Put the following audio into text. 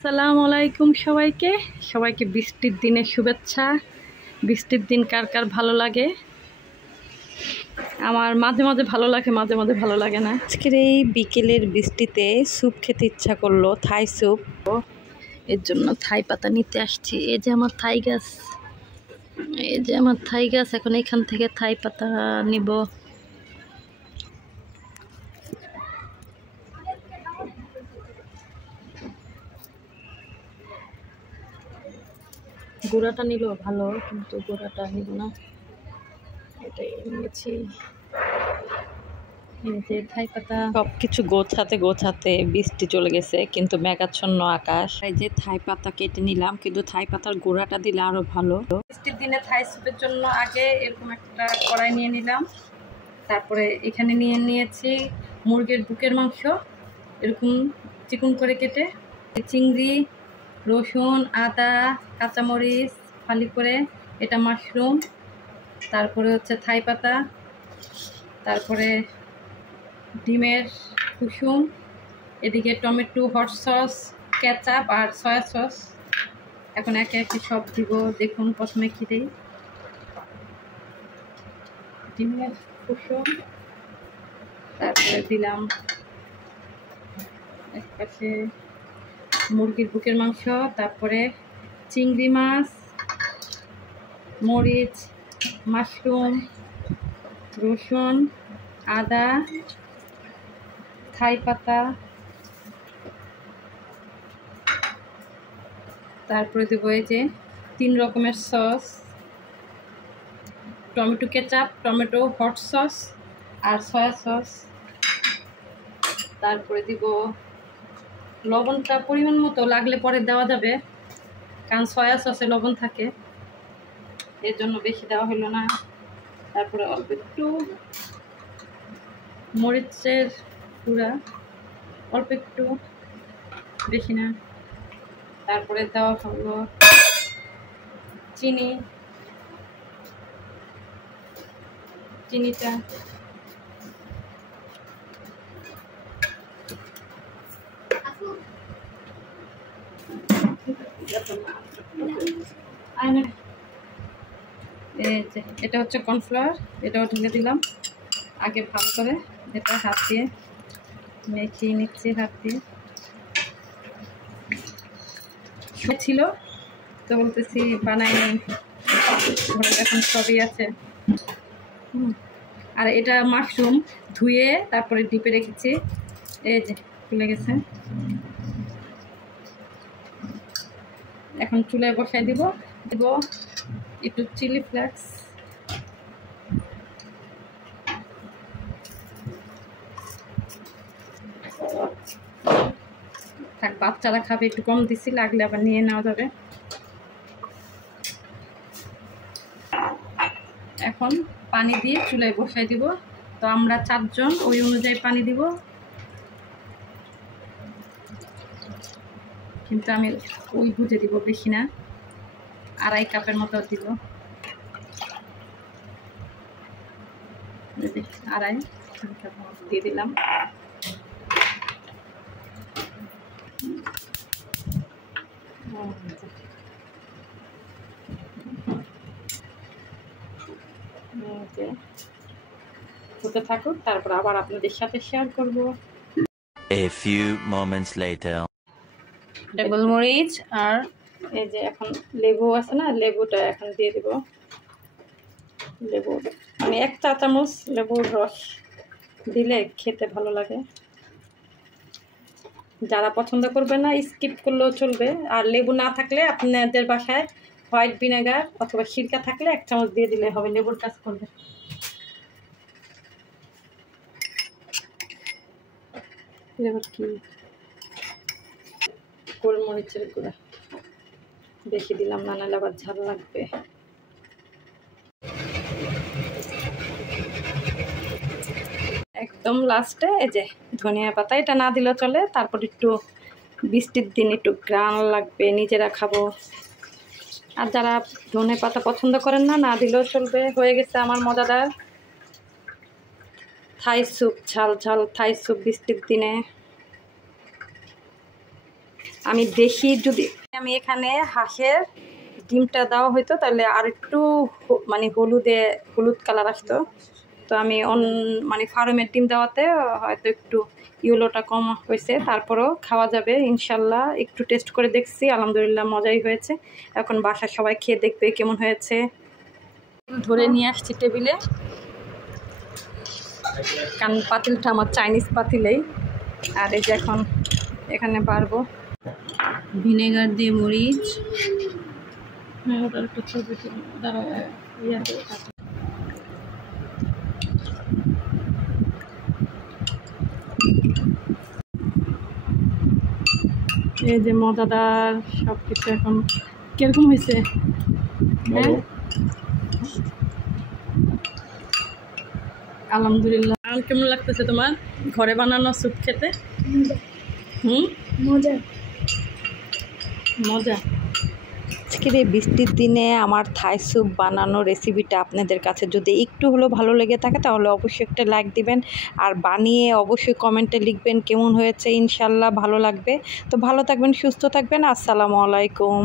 আসসালামু আলাইকুম সবাইকে সবাইকে বৃষ্টির দিনের শুভেচ্ছা। বৃষ্টির দিন কার কার ভালো লাগে? আমার মাঝে মাঝে ভালো লাগে, মাঝে মাঝে ভালো লাগে না। আজকের এই বিকেলের বৃষ্টিতে স্যুপ খেতে ইচ্ছা করলো, থাই স্যুপ। এর জন্য থাই পাতা নিতে আসছি। এই যে আমার থাই গাছ, এই যে আমার থাই গাছ। এখন এখান থেকে থাই পাতা নিব। গুঁড়াটা নিল ভালো, কিন্তু গুঁড়াটা নিব না, এটাই নিয়েছি। থাই পাতা সবকিছু গোছাতে গোছাতে বৃষ্টি চলে গেছে, কিন্তু মেঘাচ্ছন্ন আকাশ। এই যে থাই পাতা কেটে নিলাম, কিন্তু থাই পাতার গোড়াটা দিলে আরো ভালো। বৃষ্টির দিনে থাই স্যুপের জন্য আগে এরকম একটা কড়াই নিয়ে নিলাম। তারপরে এখানে নিয়েছি মুরগির বুকের মাংস, এরকম চিকন করে কেটে, চিংড়ি, রসুন, আদা, কাঁচামরিচ ফালি করে, এটা মাশরুম, তারপরে হচ্ছে থাই পাতা, তারপরে ডিমের কুসুম, এদিকে টমেটো, হট সস, কেচাপ আর সয়া সস। এখন একে একে সব দিব। দেখুন প্রথমে কি দিই। ডিমের কুসুম, তারপরে দিলাম এক পাশে মুরগির বুকের মাংস, তারপরে চিংড়ি মাছ, মরিচ, মাশরুম, রসুন, আদা, থাই পাতা, তারপরে দেবো এই যে 3 রকমের sauce, tomato ketchup, tomato hot sauce আর সয়া সস। তারপরে দিব লবণটা পরিমাণ মতো, লাগলে পরে দেওয়া যাবে, কারণ সয়া সসে লবণ থাকে, এর জন্য বেশি দেওয়া হলো না। তারপরে অল্প একটু মরিচের গুঁড়া, অল্প একটু, বেশি না। তারপরে দেওয়া হলো চিনিটা, এটা হচ্ছে কর্নফ্লাওয়ার, এটাও ঢেলে দিলাম। আগে ভালো করে এটা হাত দিয়ে মেখিয়ে নিচ্ছি, হাত দিয়ে ছিল তো বলতেছি বানাই নেই, এখন সবই আছে। আর এটা মাশরুম ধুয়ে তারপরে ডিপে রেখেছি, এই যে খুলে গেছে। এখন চুলায় বসাই দিব একটু চিলি ফ্লেক্স, থাক বাচ্চারা খাবে, একটু কম দিচ্ছি, লাগলে আবার নিয়ে নেওয়া যাবে। এখন পানি দিয়ে চুলায় বসাই দিব। তো আমরা 4 জন, ওই অনুযায়ী পানি দিব, কিন্তু আমি ওই বুঝে দিব, বেশি না, 2.5 কাপের মতো দিব। 2.5 কাপ দিয়ে দিলাম। হতে থাকুক, তারপর আবার আপনাদের সাথে শেয়ার করব। A few moments later. গোলমরিচ আর এই যে এখন লেবু আছে না, লেবুটা এখন দিয়ে দিব। লেবু আমি 1 চা চামচ লেবুর রস দিলে খেতে ভালো লাগে। যারা পছন্দ করবে না স্কিপ করলেও চলবে। আর লেবু না থাকলে আপনাদের বাসায় হোয়াইট ভিনেগার অথবা সিরকা থাকলে 1 চামচ দিয়ে দিলে হবে, লেবুর কাজ করবে। এবার কি গোলমরিচের গুঁড়া বেশি দিলাম না, নাহলে আবার ঝাল লাগবে। একদম লাস্টে এই যে ধনিয়া পাতা, এটা না দিলেও চলে। তারপর একটু বৃষ্টির দিন একটু গ্রান লাগবে, নিজেরা খাবো। আর যারা ধনিয়া পাতা পছন্দ করেন না, না দিলেও চলবে। হয়ে গেছে আমার মজাদার থাই স্যুপ, ঝাল ঝাল থাই স্যুপ বৃষ্টির দিনে। আমি দেখি যদি আমি এখানে হাঁসের ডিমটা দেওয়া হইতো তাহলে আর একটু মানে হলুদ কালার আসতো। তো আমি মানে ফার্মের ডিম দেওয়াতে হয়তো একটু ইয়েলোটা কম হয়েছে, তারপরেও খাওয়া যাবে ইনশাল্লাহ। একটু টেস্ট করে দেখছি, আলহামদুলিল্লাহ মজাই হয়েছে। এখন বাসার সবাই খেয়ে দেখবে কেমন হয়েছে। ধরে নিয়ে আসছি টেবিলে, কারণ পাতিলটা আমার চাইনিজ পাতিলেই। আর এই যে এখন এখানে পারবো ভিনেগার দিয়ে মরিচ, একটু ছবি এই যে মজাদার সব কিছু। এখন কিরকম হয়েছে? হ্যাঁ আলহামদুলিল্লাহ। আর কেমন লাগতেছে তোমার ঘরে বানানো স্যুপ খেতে? মজা মজা। আজকের এই বৃষ্টির দিনে আমার থাই স্যুপ বানানো রেসিপিটা আপনাদের কাছে যদি একটু হলেও ভালো লেগে থাকে তাহলে অবশ্যই একটা লাইক দিবেন, আর বানিয়ে অবশ্যই কমেন্টে লিখবেন কেমন হয়েছে। ইনশাল্লাহ ভালো লাগবে। তো ভালো থাকবেন, সুস্থ থাকবেন। আসসালামু আলাইকুম।